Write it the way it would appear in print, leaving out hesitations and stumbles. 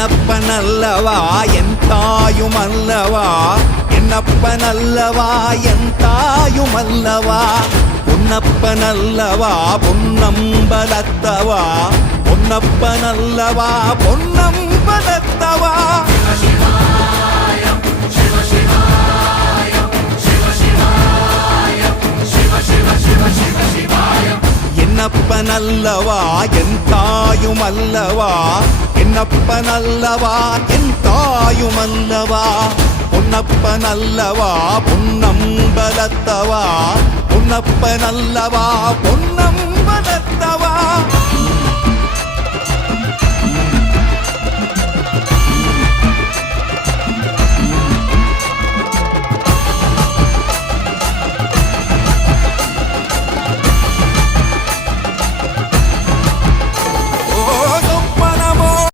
என்னப்பனல்லவா என் தாயுமல்லவா, என்னப்பனல்லவா என் தாயுமல்லவா, பொன்னப்பனல்லவா பொன்னம்பலத்தவா, பொன்னப்பனல்லவா பொன்னம்பலத்தவா. என்னப்பனல்லவா என் தாயுமல்லவா, என்னப்பனல்லவா என் தாயுமல்லவா, பொன்னப்பனல்லவா பொன்னம்பலத்தவா, பொன்னப்பனல்லவா பொன்னம்பலத்தவா.